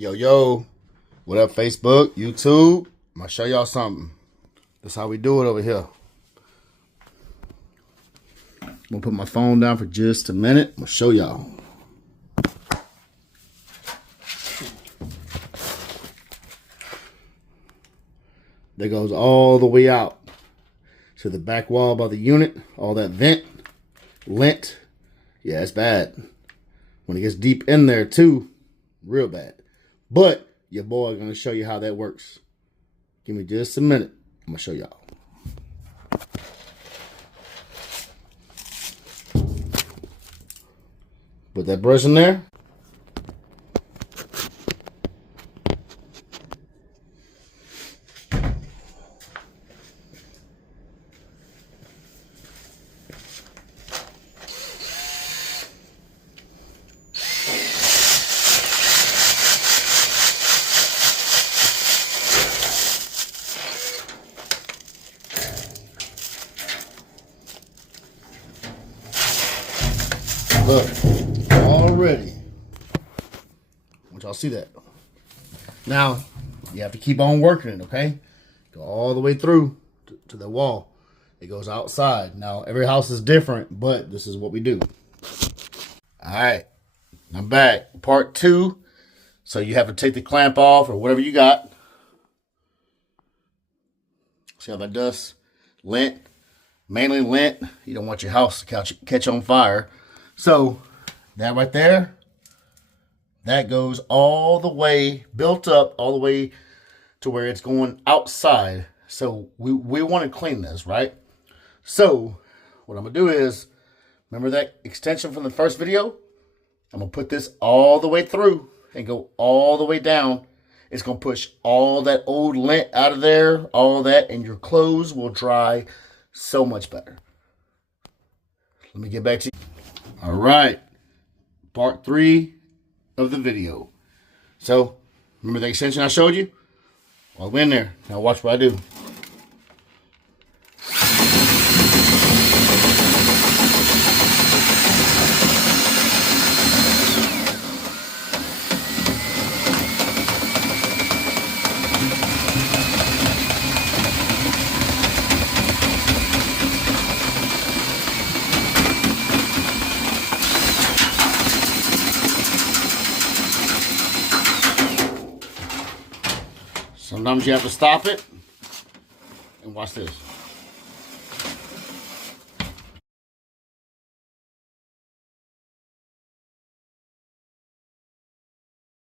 Yo, what up, Facebook, YouTube? I'm gonna show y'all something. That's how we do it over here. I'm gonna put my phone down for just a minute. I'm gonna show y'all. That goes all the way out to the back wall by the unit. All that lint. Yeah, it's bad. When it gets deep in there too, real bad. But your boy gonna show you how that works. Give me just a minute. I'm gonna show y'all. Put that brush in there. Look, already. I want y'all to see that. Now, you have to keep on working it, okay? Go all the way through to the wall. It goes outside. Now, every house is different, but this is what we do. All right, I'm back. Part 2. So you have to take the clamp off or whatever you got. See how that does? Lint. Mainly lint. You don't want your house to catch on fire. So that right there, that goes all the way, built up all the way to where it's going outside. So we want to clean this, right? So what I'm going to do is, remember that extension from the first video? I'm going to put this all the way through and go all the way down. It's going to push all that old lint out of there, all that, and your clothes will dry so much better. Let me get back to you. All right, part 3 of the video. So, remember the extension I showed you? Well, in there. Now watch what I do. Sometimes you have to stop it and watch this.